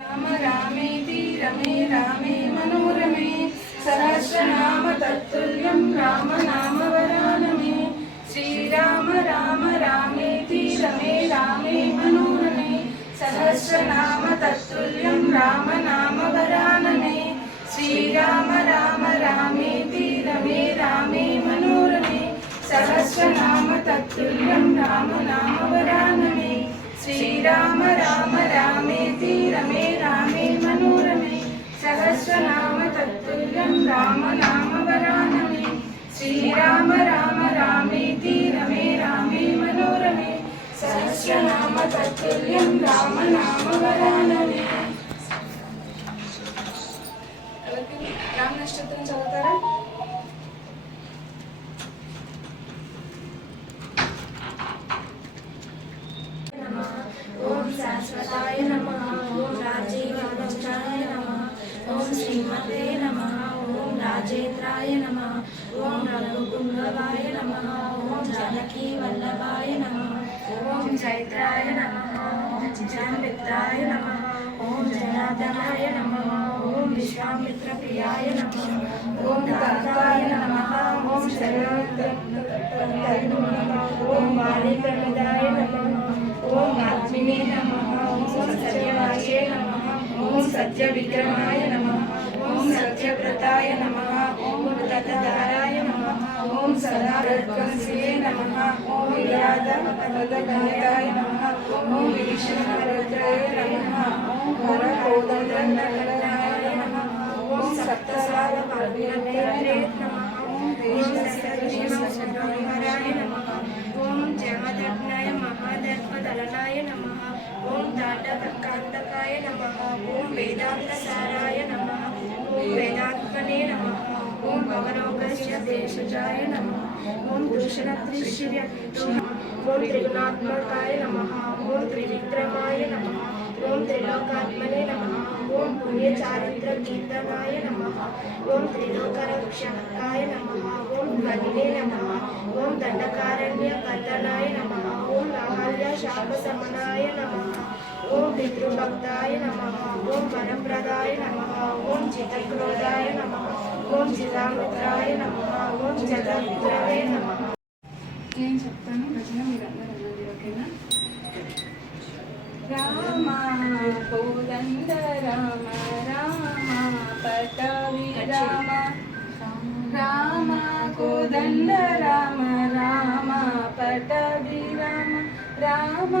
राम रामेति रमे रामे मनोरमे सहस्रनाम तत्तुल्यं राम नाम वरानने श्रीराम राम रामेति रमे रामे मनोरमे सहस्रनाम तत्तुल्यं राम नाम वरानने श्रीराम राम रामेति रमे रामे मनोरमे सहस्रनाम तत्तुल्यं राम नाम वरानने श्रीराम राम रामेति रमे रामे मनोरमे सहस्रनाम तत्तुल्यं राम नाम वरानने श्रीराम राम रामेति रमे रामे मनोरमे सहस्रनाम तत्तुल्यं राम नाम वरानने। राम नक्षत्रं చదువుతారా? ओम शाश्वताय नमः। ओम राजीवानंदाय नमः। ओम श्रीमते नमः। ओम राजेन्द्राय नमः। ओम रघुपुंगवाय नमः। ओम जानकी वल्लभाय नमः। ओम चैत्राय नमः। ओम जयमित्राय नमः। ओम जनार्दनाय नमः। ओम विश्वामित्रप्रियाय नमः। ओम काकाय नमः। ओम शरणाय नमः। ओम वाणीप्रदाय नमः। ओम आत्मिने नमः। ओम सत्यवाचे नमः। ओम सत्यविक्रमाय नमः। ओम सत्यव्रताय नमः। ओम ततधाराय नमः। ओम सदारत्वसे नमः। ओम विराधपदगण्याय नमः। ओम विष्णुवरद्राय नमः। ओम हरकोदण्डनाय नमः। ओम सप्तसारपर्वते नमः। ओम देशसर्वहराय नमः। ओम जमदग्नाय महादर्पदलनाय नमः। ओम दाटकांतकाय नमः। ओम वेदांतसाराय नमः। ओम वेदात्मने नमः। ओम भवरोगस्य देशजाय नमः। ओम दूषणत्रिशिर्य ओम त्रिगुणात्मकाय नमः। ओम त्रिविक्रमाय नमः। ओम त्रिलोकात्मने नमः। ओम पुण्यचारित्रकीर्तनाय नमः। ओम त्रिलोकरक्षकाय नमः। ओम ध्वनिने नमः। ओम दंडकारण्यकर्तनाय नमः। ओम राहल्य शापशमनाय नमः। ओम पितृभक्ताय नमः। ओम वरप्रदाय नमः। ओम चितक्रोधाय नमः। ओम जिलामित्राय नमः। ओम जलविद्रवे नमः। నేను చెప్తాను రచన మీరందరూ అన్నది ఓకేనా? రామ కోదండ రామ రామ పటవి రామ రామ కోదండ రామ రామ పటవి రామ రామ